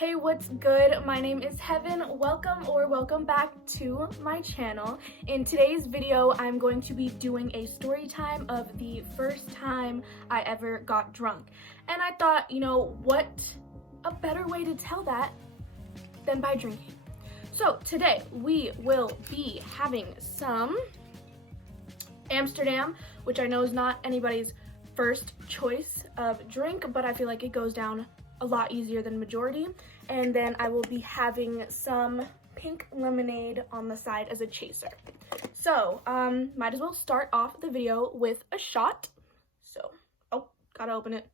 Hey, what's good? My name is Heaven. Welcome back to my channel. In today's video, I'm going to be doing a story time of the first time I ever got drunk. And I thought, you know, what a better way to tell that than by drinking. So today we will be having some Amsterdam, which I know is not anybody's first choice of drink, but I feel like it goes down a lot easier than majority. And then I will be having some pink lemonade on the side as a chaser. So might as well start off the video with a shot. So, oh, gotta open it.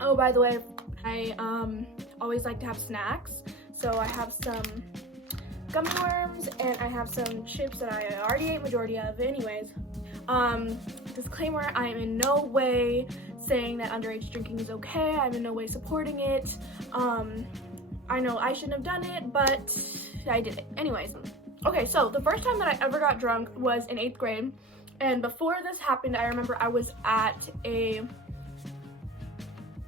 Oh, by the way, I always like to have snacks. So I have some gummy worms and I have some chips that I already ate majority of anyways. Disclaimer, I am in no way saying that underage drinking is okay. I'm in no way supporting it. I know I shouldn't have done it, but I did it. Anyways, okay, so the first time that I ever got drunk was in 8th grade. And before this happened, I remember I was at a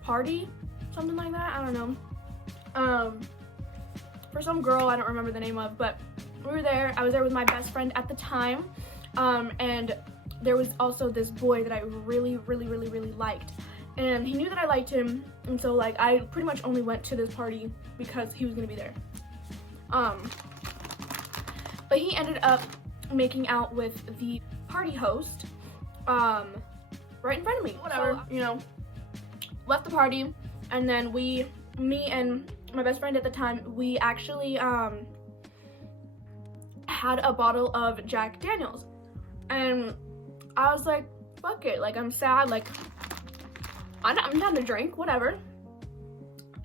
party, something like that, I don't know. For some girl I don't remember the name of, but we were there. I was there with my best friend at the time, and there was also this boy that I really liked, and he knew that I liked him, and so like I pretty much only went to this party because he was gonna be there. But he ended up making out with the party host right in front of me. Whatever, so, you know, left the party, and then me and my best friend at the time, we actually had a bottle of Jack Daniels, and I was like, fuck it, like I'm sad, like I'm down to drink, whatever.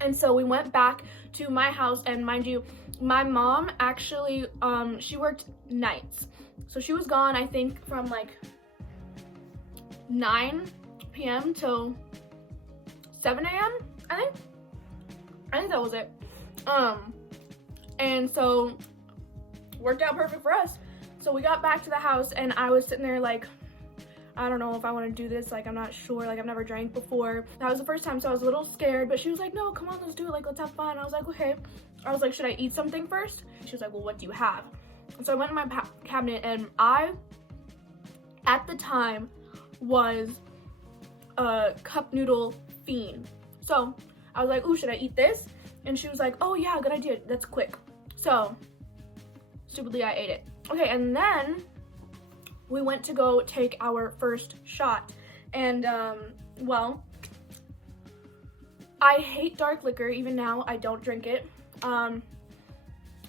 And so we went back to my house, and mind you, my mom actually she worked nights, so she was gone I think from like 9 p.m. till 7 a.m. I think that was it. And so worked out perfect for us. So we got back to the house, and I was sitting there like, I don't know if I want to do this, like I'm not sure, like I've never drank before. That was the first time, so I was a little scared, but she was like, no, come on, let's do it, like let's have fun. I was like, okay. I was like, should I eat something first? She was like, well, what do you have? And so I went in my cabinet, and I at the time was a cup noodle fiend. So I was like, ooh, should I eat this? And she was like, oh yeah, good idea, that's quick. So stupidly I ate it. Okay, and then we went to go take our first shot, and well, I hate dark liquor. Even now I don't drink it.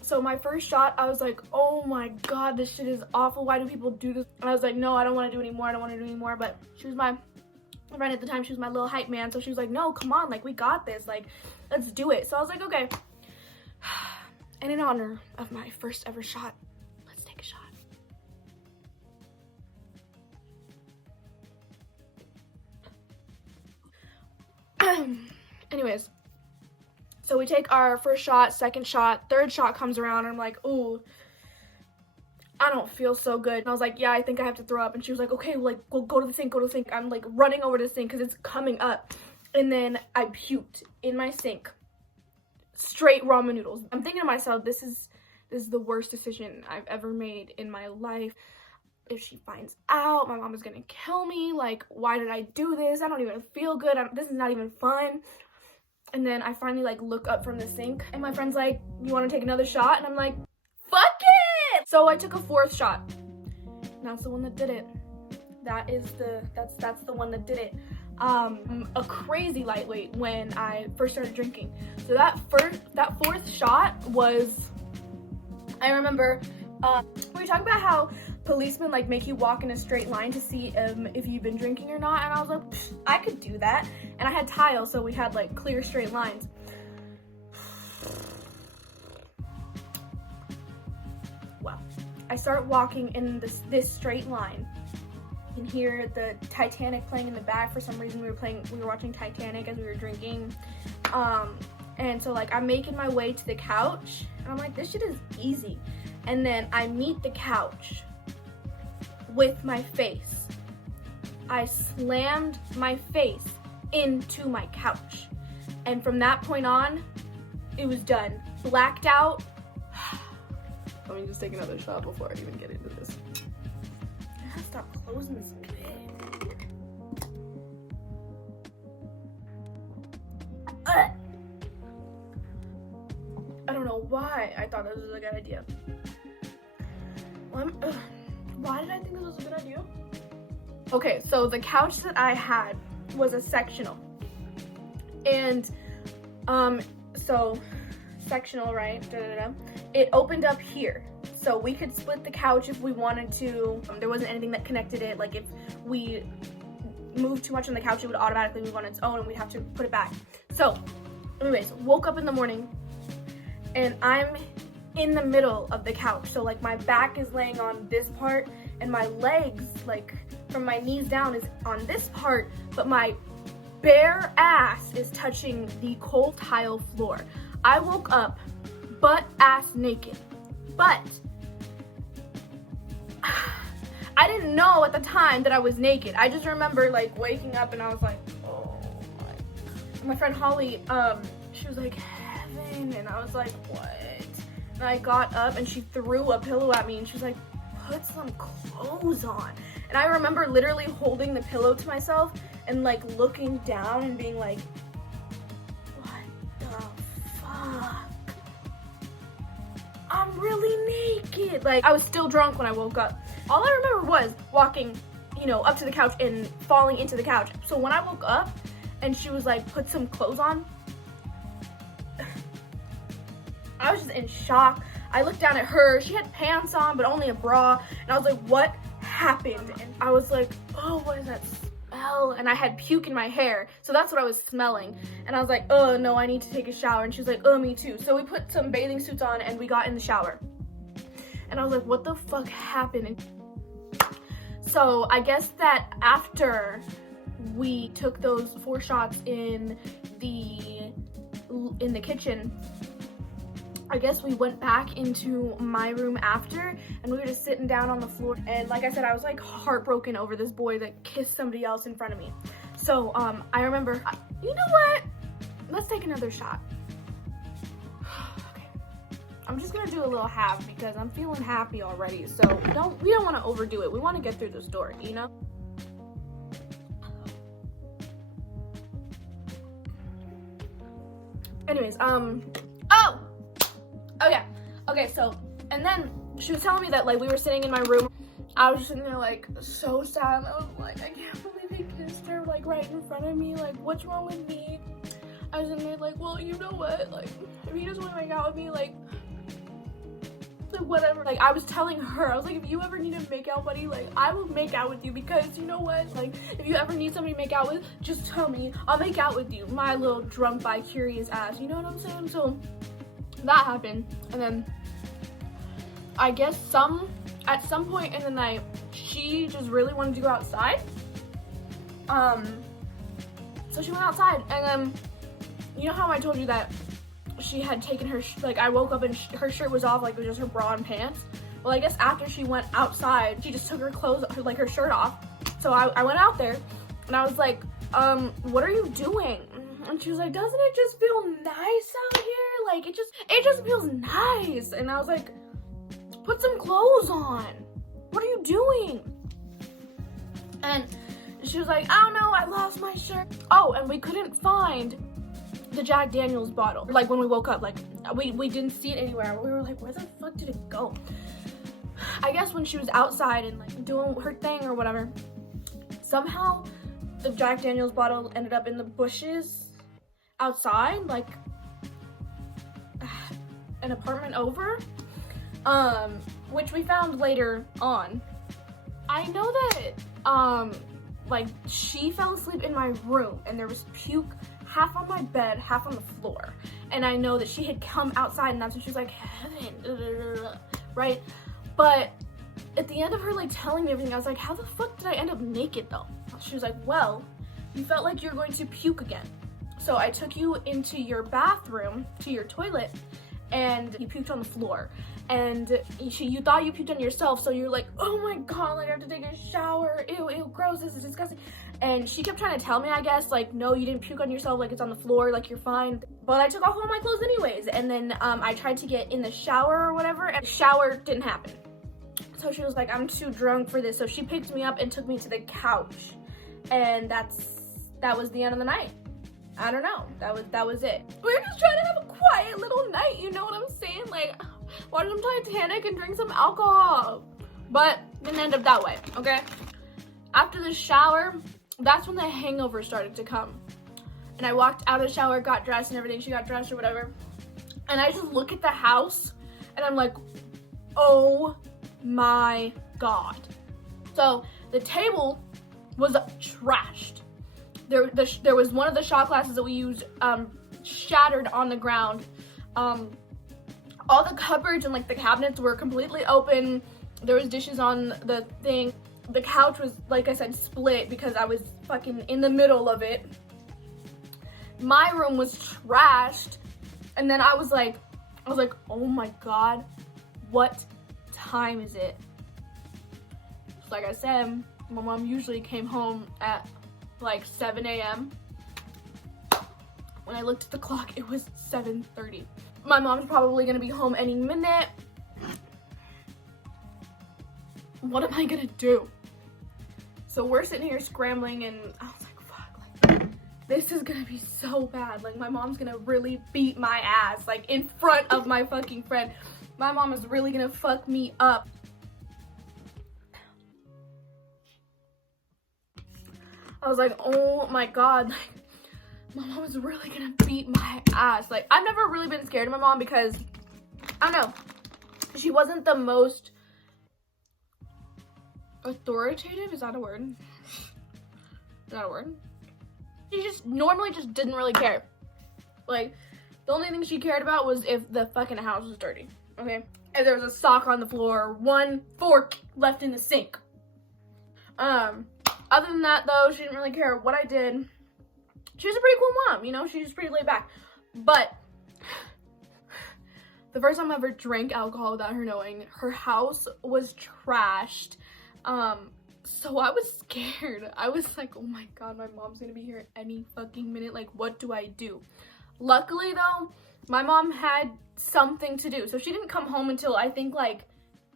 So my first shot, I was like, oh my god, this shit is awful, why do people do this? And I was like, no, I don't want to do anymore. But she was my friend at the time, she was my little hype man, so she was like, no, come on, like we got this, like let's do it. So I was like, okay. And in honor of my first ever shot, let's take a shot. Anyways, so we take our first shot, second shot, third shot comes around, and I'm like, ooh, I don't feel so good. And I was like, yeah, I think I have to throw up. And she was like, okay, like go to the sink. I'm like running over to the sink because it's coming up. And then I puked in my sink. Straight ramen noodles. I'm thinking to myself, this is the worst decision I've ever made in my life. If she finds out, my mom is gonna kill me. Like, why did I do this? I don't even feel good. This is not even fun. And then I finally like look up from the sink, and my friend's like, you want to take another shot? And I'm like, fuck it. So I took a 4th shot. And that's the one that did it. That's the one that did it. A crazy lightweight when I first started drinking. So that 4th shot was, I remember, we talked about how policemen like make you walk in a straight line to see if you've been drinking or not, and I was like, I could do that. And I had tile, so we had like clear straight lines. Well, I start walking in this straight line. You can hear the Titanic playing in the back. For some reason we were watching Titanic as we were drinking. And so like I'm making my way to the couch, and I'm like, this shit is easy. And then I meet the couch with my face I slammed my face into my couch. And from that point on, it was done. Blacked out. Let me just take another shot before I even get into this. I gotta stop closing this bit. I don't know why I thought this was a good idea. Why did I think this was a good idea? Okay, so the couch that I had was a sectional. And, so, sectional, right? It opened up here. So we could split the couch if we wanted to. There wasn't anything that connected it. Like if we moved too much on the couch, it would automatically move on its own and we'd have to put it back. So, anyways, woke up in the morning and I'm in the middle of the couch. So like my back is laying on this part and my legs, like from my knees down, is on this part, but my bare ass is touching the cold tile floor. I woke up butt ass naked, but I didn't know at the time that I was naked. I just remember like waking up and I was like, oh my friend Holly, she was like, Heaven, and I was like, what? And I got up and she threw a pillow at me and she was like, put some clothes on. And I remember literally holding the pillow to myself and like looking down and being like, what the fuck? I'm really naked. Like I was still drunk when I woke up. All I remember was walking, you know, up to the couch and falling into the couch. So when I woke up and she was like, put some clothes on, I was just in shock. I looked down at her. She had pants on, but only a bra. And I was like, what happened? And I was like, oh, what is that smell? And I had puke in my hair. So that's what I was smelling. And I was like, oh, no, I need to take a shower. And she was like, oh, me too. So we put some bathing suits on and we got in the shower. And I was like, what the fuck happened? And so I guess that after we took those 4 shots in the kitchen, I guess we went back into my room after and we were just sitting down on the floor. And like I said, I was like heartbroken over this boy that kissed somebody else in front of me. So I remember, you know what? Let's take another shot. Okay. I'm just gonna do a little half because I'm feeling happy already. So we don't want to overdo it. We want to get through the story, you know? Anyways, oh yeah. Okay, so, and then she was telling me that like we were sitting in my room. I was just sitting there like so sad. I was like, I can't believe he kissed her like right in front of me. Like, what's wrong with me? I was in there like, well, you know what? Like, if he doesn't want to make out with me, like whatever. Like, I was telling her, I was like, if you ever need a make out buddy, like, I will make out with you because you know what? Like, if you ever need somebody to make out with, just tell me. I'll make out with you. My little drunk by curious ass. You know what I'm saying? So that happened, and then I guess at some point in the night she just really wanted to go outside, so she went outside, and then you know how I told you that she had taken her like I woke up and her shirt was off, like it was just her bra and pants. Well, I guess after she went outside she just took her clothes, like her shirt off. So I went out there and I was like, what are you doing? And she was like, doesn't it just feel nice out here? Like, it just feels nice. And I was like, put some clothes on. What are you doing? And she was like, I don't know, I lost my shirt. Oh, and we couldn't find the Jack Daniels bottle. Like, when we woke up, like, we didn't see it anywhere. We were like, where the fuck did it go? I guess when she was outside and, like, doing her thing or whatever, somehow the Jack Daniels bottle ended up in the bushes outside, like an apartment over, which we found later on. I know that like she fell asleep in my room and there was puke half on my bed, half on the floor, and I know that she had come outside and that's when she was like, Heaven, right? But at the end of her like telling me everything, I was like, how the fuck did I end up naked though? She was like, well, you felt like you were going to puke again. So I took you into your bathroom, to your toilet, and you puked on the floor. and you thought you puked on yourself, so you're like, oh my god, like I have to take a shower, ew, gross, this is disgusting. And she kept trying to tell me, I guess, like, no, you didn't puke on yourself, like it's on the floor, like you're fine. But I took off all my clothes anyways, and then I tried to get in the shower or whatever, and the shower didn't happen. So she was like, I'm too drunk for this. So she picked me up and took me to the couch, and that was the end of the night. I don't know, that was it. We were just trying to have a quiet little night, you know what I'm saying? Like, watch some Titanic and drink some alcohol. But didn't end up that way, okay? After the shower, that's when the hangover started to come. And I walked out of the shower, got dressed and everything. She got dressed or whatever. And I just look at the house and I'm like, oh my god. So the table was trashed. There was one of the shot glasses that we used shattered on the ground. All the cupboards and like the cabinets were completely open. There was dishes on the thing. The couch was, like I said, split because I was fucking in the middle of it. My room was trashed. And then I was like, oh my god, what time is it? So like I said, my mom usually came home at like 7 a.m. When I looked at the clock, it was 7:30. My mom's probably gonna be home any minute. What am I gonna do? So we're sitting here scrambling, and I was like, fuck, like, this is gonna be so bad. Like, my mom's gonna really beat my ass, like, in front of my fucking friend. My mom is really gonna fuck me up. I was like, oh my god, like, my mom is really gonna beat my ass. Like, I've never really been scared of my mom because, I don't know, she wasn't the most authoritative, is that a word? Is that a word? She just normally just didn't really care. Like, the only thing she cared about was if the fucking house was dirty, okay? And there was a sock on the floor, one fork left in the sink. Other than that, though, she didn't really care what I did. She was a pretty cool mom, you know? She was pretty laid back. But the first time I ever drank alcohol without her knowing, her house was trashed. So I was scared. I was like, oh my god, my mom's gonna be here any fucking minute. Like, what do I do? Luckily, though, my mom had something to do. So she didn't come home until, I think, like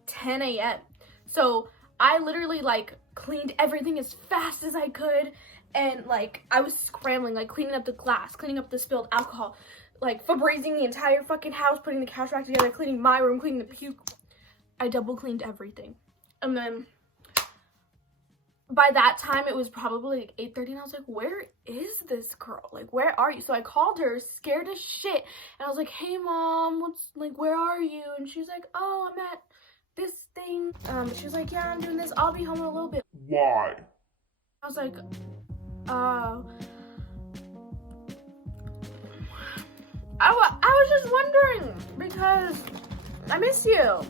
10 a.m. So I literally, like, cleaned everything as fast as I could. And, like, I was scrambling, like, cleaning up the glass, cleaning up the spilled alcohol, like, Febrezing the entire fucking house, putting the couch back together, cleaning my room, cleaning the puke. I double cleaned everything. And then by that time, it was probably like 8:30, and I was like, where is this girl? Like, where are you? So I called her, scared as shit, and I was like, hey, mom, where are you? And she's like, oh, I'm at this thing. She was like, yeah, I'm doing this. I'll be home in a little bit. Why? I was like, I was just wondering, because I miss you.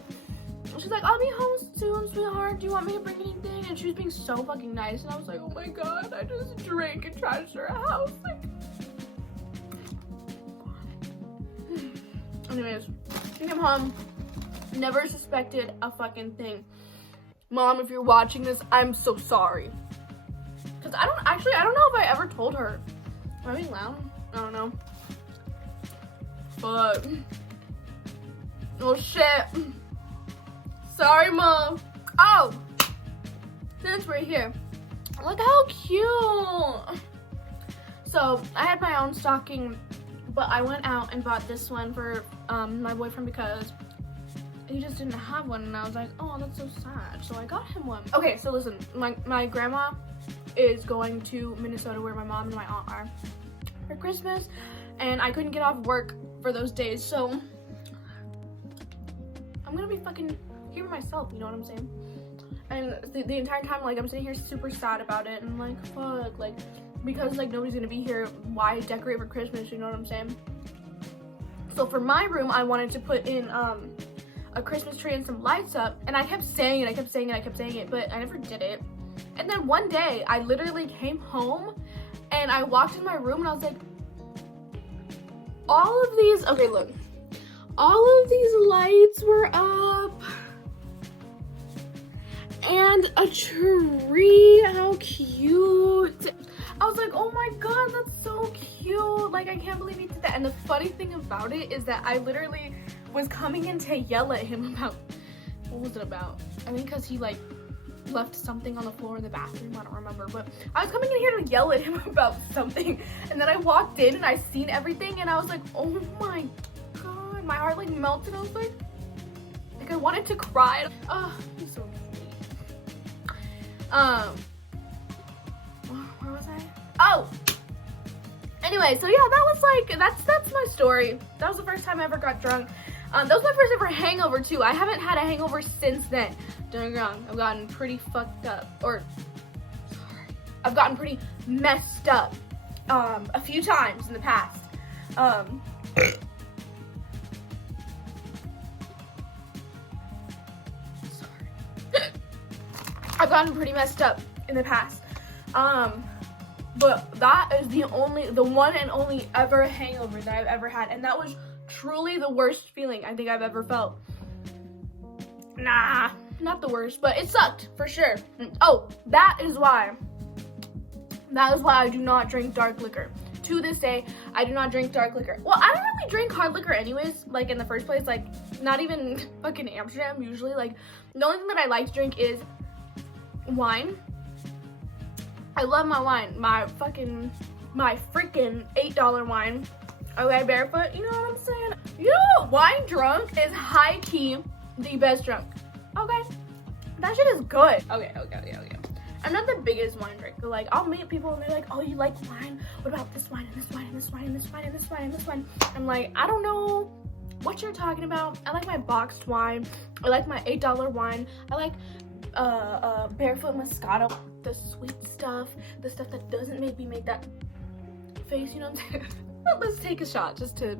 She's like, I'll be home soon, sweetheart. Do you want me to bring anything? And she was being so fucking nice. And I was like, oh my god, I just drank and trashed her house. Like, anyways, she came home, never suspected a fucking thing. Mom, if you're watching this, I'm so sorry. Because I don't know if I ever told her. Am I being loud? I don't know. But, oh shit. Sorry, Mom. Oh, since we're here, look how cute. So I had my own stocking, but I went out and bought this one for my boyfriend because he just didn't have one, and I was like, oh, that's so sad. So I got him one. Okay, so listen, my grandma is going to Minnesota, where my mom and my aunt are, for Christmas, and I couldn't get off work for those days, so I'm gonna be fucking here myself, you know what I'm saying? And the entire time, like, I'm sitting here super sad about it, and I'm like, fuck, like, because, like, nobody's gonna be here, why decorate for Christmas, you know what I'm saying? So for my room, I wanted to put in a Christmas tree and some lights up, and I kept saying it, but I never did it. And then one day, I literally came home, and I walked in my room, and I was like, all of these, okay, look, all of these lights were up. And a tree, how cute. I was like, oh my god, that's so cute. Like, I can't believe he did that. And the funny thing about it is that I literally was coming in to yell at him about, what was it about? I think because he like left something on the floor in the bathroom, I don't remember. But I was coming in here to yell at him about something. And then I walked in and I seen everything and I was like, oh my god. My heart like melted. I was like I wanted to cry. Oh, he's so where was I? Oh, anyway, so yeah, that was like, that's my story. That was the first time I ever got drunk. That was my first ever hangover too. I haven't had a hangover since then. Don't get me wrong, I've gotten pretty fucked up, or sorry, I've gotten pretty messed up a few times in the past. I've gotten pretty messed up in the past. But that is the one and only ever hangover that I've ever had. And that was truly the worst feeling I think I've ever felt. Nah, not the worst, but it sucked for sure. Oh, that is why I do not drink dark liquor. To this day, I do not drink dark liquor. Well, I don't really drink hard liquor anyways, like in the first place, like not even fucking Amsterdam usually. Like the only thing that I like to drink is wine. I love my wine, my freaking $8 wine. Okay, barefoot, you know what I'm saying? You know, wine drunk is high key the best drunk. Okay, that shit is good. Okay. I'm not the biggest wine drinker. Like, I'll meet people and they're like, oh, you like wine? What about this wine and this wine and this wine and this wine and this wine and this wine? I'm like, I don't know what you're talking about. I like my boxed wine. I like my $8 wine. I like barefoot Moscato, the sweet stuff, the stuff that doesn't make me make that face, you know what I'm saying? Let's take a shot just to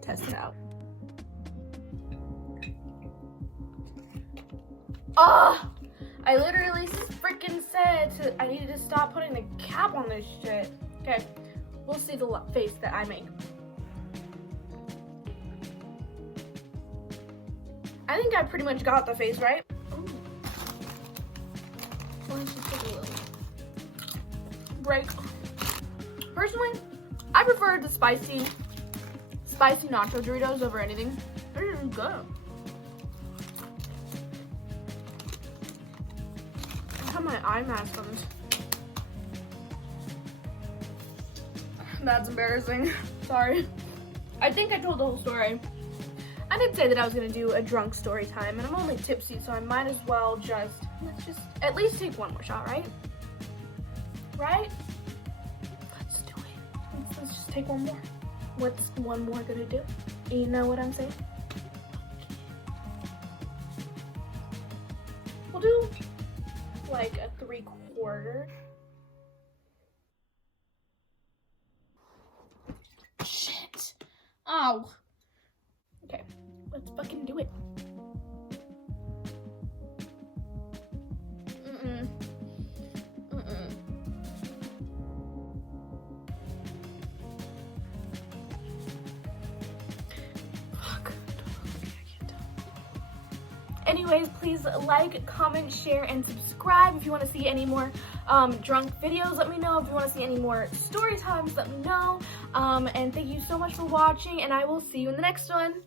test it out. Oh, I literally freaking said I needed to stop putting the cap on this shit. Okay, we'll see the face that I make. I think I pretty much got the face right. Let's just take a little break. Personally, I prefer the spicy nacho Doritos over anything. They're just good. I have my eye mask on this. That's embarrassing. Sorry. I think I told the whole story. I did say that I was gonna do a drunk story time, and I'm only tipsy, so I might as well let's just at least take one more shot, right? Right? Let's do it. Let's just take one more. What's one more gonna do? You know what I'm saying? We'll do like a 3/4. Shit. Oh. Okay, let's fucking do it. Fuck. Okay, I can't tell. Anyways, please like, comment, share, and subscribe. If you want to see any more drunk videos, let me know. If you want to see any more story times, let me know. And thank you so much for watching, and I will see you in the next one.